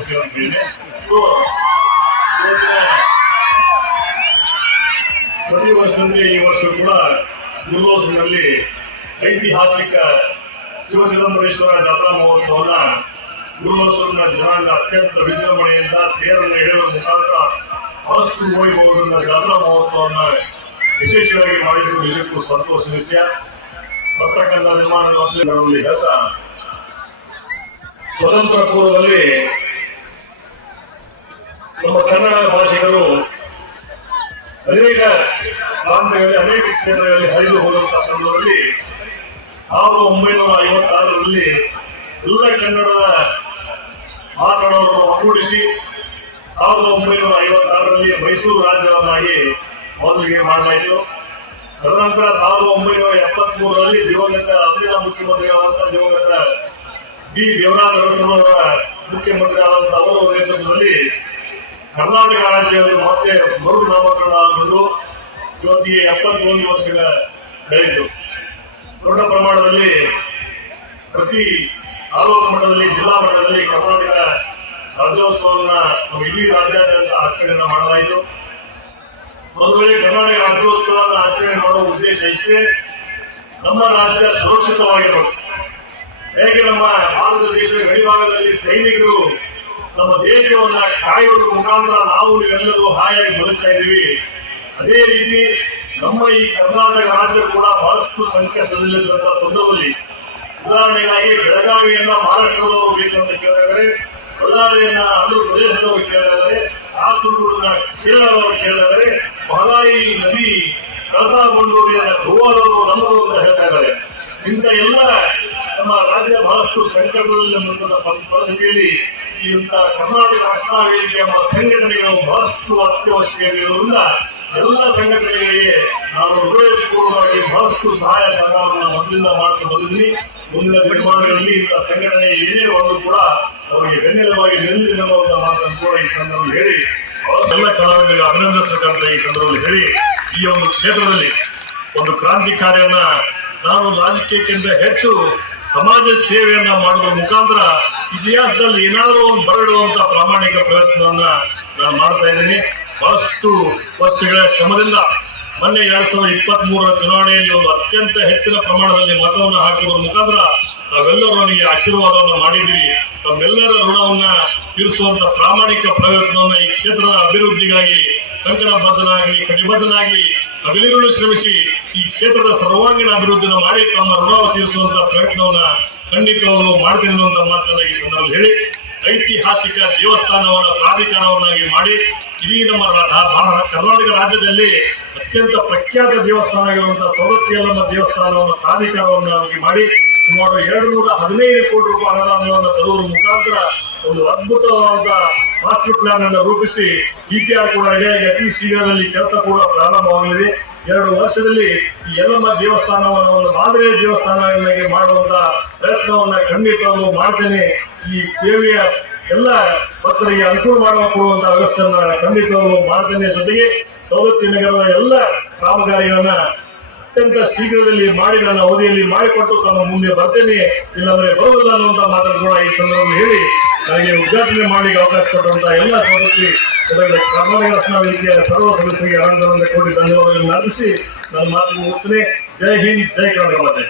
ಹೋಗ್ತೀವಿ ಅಂತ ಹೇಳಿ. ಸೊ ಪ್ರತಿ ವರ್ಷದಂತೆ ಈ ವರ್ಷ ಕೂಡ ಗುರುವಾಸನಲ್ಲಿ ಐತಿಹಾಸಿಕ ಶಿವಸಿದಂಬರೇಶ್ವರ ಜಾತ್ರಾ ಮಹೋತ್ಸವನ ಗುರುವಾಸನ ಜನಾಂಗ ಅತ್ಯಂತ ವಿಜೃಂಭಣೆಯಿಂದ ತೇರನ್ನು ಎಳೆಯುವ ಮುಖಾಂತರ ಬಹಳಷ್ಟು ವೈಭವದಿಂದ ಜಾತ್ರಾ ಮಹೋತ್ಸವನ ವಿಶೇಷವಾಗಿ ಮಾಡಿದ್ದು ನಿಜಕ್ಕೂ ಸಂತೋಷ ವಿಷಯ. ಬರ್ತಕ್ಕಂಥ ನಿರ್ಮಾಣದ ವರ್ಷಗಳಲ್ಲಿ ಹೇಳ್ತಾ ಸ್ವತಂತ್ರ ಪೂರ್ವದಲ್ಲಿ ನಮ್ಮ ಕನ್ನಡ ಭಾಷಿಗರು ಅನೇಕ ಪ್ರಾಂತ್ಯಗಳಲ್ಲಿ ಅನೇಕ ಕ್ಷೇತ್ರಗಳಲ್ಲಿ ಹರಿದು ಹೋದಂತಹ ಸಂದರ್ಭದಲ್ಲಿ 1956ರಲ್ಲಿ ಎಲ್ಲ ಕನ್ನಡದ ಮಾತನಾಡುವವರನ್ನು ಒಗ್ಗೂಡಿಸಿ 1956ರಲ್ಲಿ ಮೈಸೂರು ರಾಜ್ಯವನ್ನಾಗಿ ಮೊದಲಿಗೆ ಮಾಡಲಾಯಿತು. ತದನಂತರ 1973ರಲ್ಲಿ ದಿವಂಗತ ಅಲ್ಲಿನ ಮುಖ್ಯಮಂತ್ರಿಯಾದಂತಹ ದಿವಂಗತ ಬಿ ದೇವರಾಜ ಅರಸನವರ ಮುಖ್ಯಮಂತ್ರಿ ಆದಂತಹ ಅವರ ನೇತೃತ್ವದಲ್ಲಿ ಕರ್ನಾಟಕ ರಾಜ್ಯವನ್ನು ಮತ್ತೆ ಮರು ನಾಮಕರಣಗೊಂಡು ಇವತ್ತಿಗೆ 71 ವರ್ಷಗಳ ಕಳೆಯಿತು. ದೊಡ್ಡ ಪ್ರಮಾಣದಲ್ಲಿ ಪ್ರತಿ ತಾಲೂಕು ಮಟ್ಟದಲ್ಲಿ ಜಿಲ್ಲಾ ಮಟ್ಟದಲ್ಲಿ ಕರ್ನಾಟಕ ರಾಜ್ಯೋತ್ಸವವನ್ನು ಇಡೀ ರಾಜ್ಯಾದ್ಯಂತ ಆಚರಣೆ ಮಾಡಲಾಯಿತು. ಒಂದು ವೇಳೆ ಕರ್ನಾಟಕ ರಾಜ್ಯೋತ್ಸವವನ್ನು ಆಚರಣೆ ಮಾಡುವ ಉದ್ದೇಶ ಇಷ್ಟೇ, ನಮ್ಮ ರಾಜ್ಯ ಸುರಕ್ಷಿತವಾಗಿರಬೇಕು. ಹೇಗೆ ನಮ್ಮ ಭಾರತ ದೇಶದ ಗಡಿಭಾಗದಲ್ಲಿ ಸೈನಿಕರು ನಮ್ಮ ದೇಶವನ್ನ ಕಾಯುವ ಮುಖಾಂತರ ನಾವು ಎಲ್ಲರೂ ಹಾಯಾಗಿ ಬದುಕ್ತಾ ಇದ್ದೀವಿ, ಅದೇ ರೀತಿ ನಮ್ಮ ಈ ಕರ್ನಾಟಕ ರಾಜ್ಯ ಕೂಡ ಬಹಳಷ್ಟು ಸಂಕಷ್ಟದಲ್ಲಿರುವಂತಹ ಸಂದರ್ಭದಲ್ಲಿ ಉದಾಹರಣೆಗಾಗಿ ಬೆಳಗಾವಿಯನ್ನ ಮಹಾರಾಷ್ಟ್ರದವರು ಬೇಕು ಅಂತ ಕೇಳಿದರೆ, ಬಳ್ಳಾರಿಯನ್ನ ಆಂಧ್ರ ಪ್ರದೇಶದವರು ಕೇಳಿದರೆ, ಕಾಸರಗೋಡನ್ನ ಕೇರಳದವರು ಕೇಳಿದರೆ, ಮಹದಾಯಿ ನದಿ ಕಳಸಾ ಬಂಡೂರಿಯನ್ನ ಗೋವಾದವರು ನಮ್ಮದು ಅಂತ ಹೇಳ್ತಾ ಇದ್ದಾರೆ. ಇಂಥ ಎಲ್ಲ ನಮ್ಮ ರಾಜ್ಯ ಬಹಳಷ್ಟು ಸಂಕಟದಲ್ಲಿ ಪರಿಸ್ಥಿತಿಯಲ್ಲಿ ಇಂಥ ಕರ್ನಾಟಕ ರಕ್ಷಣಾ ವೇದಿಕೆ ಎಂಬ ಸಂಘಟನೆಗಳು ಬಹಳಷ್ಟು ಅತ್ಯವಶ್ಯಕತೆಯಿರುವುದರಿಂದ ಎಲ್ಲ ಸಂಘಟನೆಗಳಿಗೆ ನಾನು ಹೃದಯಪೂರ್ವಕವಾಗಿ ಬಹಳಷ್ಟು ಸಹಾಯ ಸಹಕಾರವನ್ನು ಮೊದಲಿಂದ ಮಾಡ್ಕೊಂಡು ಬಂದಿದ್ದೀನಿ. ಮುಂದಿನ ದಿನಮಾನಗಳಲ್ಲಿ ಇಂಥ ಸಂಘಟನೆ ಏನೇ ಒಂದು ಕೂಡ ಅವರಿಗೆ ಬೆನ್ನೆಲುಬಾಗಿ ನಿಲ್ಲುವಂತ ಮಾತನ್ನು ಕೂಡ ಈ ಸಂದರ್ಭದಲ್ಲಿ ಹೇಳಿ ಎಲ್ಲ ಕಲಾವಿದರಿಗೆ ಅಭಿನಂದಿಸಬೇಕಂತ ಈ ಸಂದರ್ಭದಲ್ಲಿ ಹೇಳಿ, ಈ ಒಂದು ಕ್ಷೇತ್ರದಲ್ಲಿ ಒಂದು ಕ್ರಾಂತಿ ಕಾರ್ಯವನ್ನ ನಾನು ರಾಜಕೀಯಕ್ಕಿಂತ ಹೆಚ್ಚು ಸಮಾಜ ಸೇವೆಯನ್ನ ಮಾಡುವ ಮುಖಾಂತರ ಇತಿಹಾಸದಲ್ಲಿ ಏನಾದರೂ ಒಂದು ಬರಡುವಂತ ಪ್ರಾಮಾಣಿಕ ಪ್ರಯತ್ನವನ್ನ ನಾನು ಮಾಡ್ತಾ ಇದ್ದೀನಿ. ಬಹಳಷ್ಟು ವರ್ಷಗಳ ಶ್ರಮದಿಂದ ಮೊನ್ನೆ 2023ರ ಚುನಾವಣೆಯಲ್ಲಿ ಒಂದು ಅತ್ಯಂತ ಹೆಚ್ಚಿನ ಪ್ರಮಾಣದಲ್ಲಿ ಮತವನ್ನು ಹಾಕುವ ಮುಖಾಂತರ ನಾವೆಲ್ಲರೂ ನನಗೆ ಆಶೀರ್ವಾದವನ್ನು ಮಾಡಿದ್ದೀವಿ. ತಮ್ಮೆಲ್ಲರ ಋಣವನ್ನ ತೀರಿಸುವಂತ ಪ್ರಾಮಾಣಿಕ ಪ್ರಯತ್ನವನ್ನ ಈ ಕ್ಷೇತ್ರದ ಅಭಿವೃದ್ಧಿಗಾಗಿ ಕಂಕಣಬದ್ಧನಾಗಿ ಕಟಿಬದ್ಧನಾಗಿ ಅಭಿವೃದ್ಧಿ ಶ್ರಮಿಸಿ ಈ ಕ್ಷೇತ್ರದ ಸರ್ವಾಂಗೀಣ ಅಭಿವೃದ್ಧಿನ ಮಾಡಿ ತಮ್ಮ ಋಣವನ್ನು ತೀರಿಸುವಂತಹ ಪ್ರಯತ್ನವನ್ನ ಖಂಡಿತವಾಗಲೂ ಮಾಡ್ತೀನಿ ಅನ್ನುವಂತ ಮಾತನ್ನ ಈ ಸಂದರ್ಭದಲ್ಲಿ ಹೇಳಿ, ಐತಿಹಾಸಿಕ ದೇವಸ್ಥಾನವನ್ನ ಪ್ರಾಧಿಕಾರವನ್ನಾಗಿ ಮಾಡಿ ಇಡೀ ನಮ್ಮ ಕರ್ನಾಟಕ ರಾಜ್ಯದಲ್ಲಿ ಅತ್ಯಂತ ಪ್ರಖ್ಯಾತ ದೇವಸ್ಥಾನ ಆಗಿರುವಂತಹ ಸವದತ್ತಿ ಯಲ್ಲಮ್ಮ ದೇವಸ್ಥಾನವನ್ನು ಪ್ರಾಧಿಕಾರವನ್ನಾಗಿ ಮಾಡಿ ಸುಮಾರು 215 ಕೋಟಿ ರೂಪಾಯಿ ಅನುದಾನವನ್ನು ತರುವುದರ ಮುಖಾಂತರ ಒಂದು ಅದ್ಭುತವಾದ ಮಾಸ್ಟರ್ ಪ್ಲಾನ್ ಅನ್ನು ರೂಪಿಸಿ DPR ಕೂಡ ರೆಡಿಯಾಗಿ ಅತಿ ಶೀಘ್ರದಲ್ಲಿ ಕೆಲಸ ಕೂಡ ಪ್ರಾರಂಭವಾಗಲಿದೆ. 2 ವರ್ಷದಲ್ಲಿ ಈ ಯಲ್ಲಮ್ಮ ದೇವಸ್ಥಾನವನ್ನು ಒಂದು ಮಾದರಿಯ ದೇವಸ್ಥಾನವನ್ನಾಗಿ ಮಾಡುವಂತ ಪ್ರಯತ್ನವನ್ನ ಖಂಡಿತವಾಗಲೂ ಮಾಡ್ತೇನೆ. ಈ ದೇವಿಯ ಎಲ್ಲ ಭಕ್ತರಿಗೆ ಅನುಕೂಲ ಕೊಡುವಂತ ವ್ಯವಸ್ಥೆಯನ್ನ ಖಂಡಿತವಾಗಲೂ ಮಾಡ್ತೇನೆ. ಜೊತೆಗೆ ಸವದತ್ತಿ ನಗರದ ಎಲ್ಲ ಕಾಮಗಾರಿಗಳನ್ನ ಅತ್ಯಂತ ಶೀಘ್ರದಲ್ಲಿ ಮಾಡಿ ನನ್ನ ಅವಧಿಯಲ್ಲಿ ಮಾಡಿಕೊಟ್ಟು ತಮ್ಮ ಮುಂದೆ ಬರ್ತೇನೆ, ಇಲ್ಲಾಂದ್ರೆ ಬರುವುದಿಲ್ಲ ಅನ್ನುವಂತ ಮಾತನ್ನು ಕೂಡ ಈ ಸಂದರ್ಭದಲ್ಲಿ ಹೇಳಿ ನನಗೆ ಉದ್ಘಾಟನೆ ಮಾಡಲಿಕ್ಕೆ ಅವಕಾಶ ಕೊಟ್ಟಂತಹ ಎಲ್ಲ ಸವದತ್ತಿ ಕರ್ನಾಟಕ ರಕ್ಷಣಾ ವೇದಿಕೆಯ ಸರ್ವ ಸದಸ್ಯರಿಗೆ ಅನಂತ ಕೋಟಿ ಧನ್ಯವಾದಗಳನ್ನು ಅರ್ಪಿಸಿ ನನ್ನ ಮಾತನ್ನು ಮುಗಿಸ್ತೇನೆ. ಜೈ ಹಿಂದ್, ಜೈ ಕರ್ನಾಟಕ ಮಾತೆ.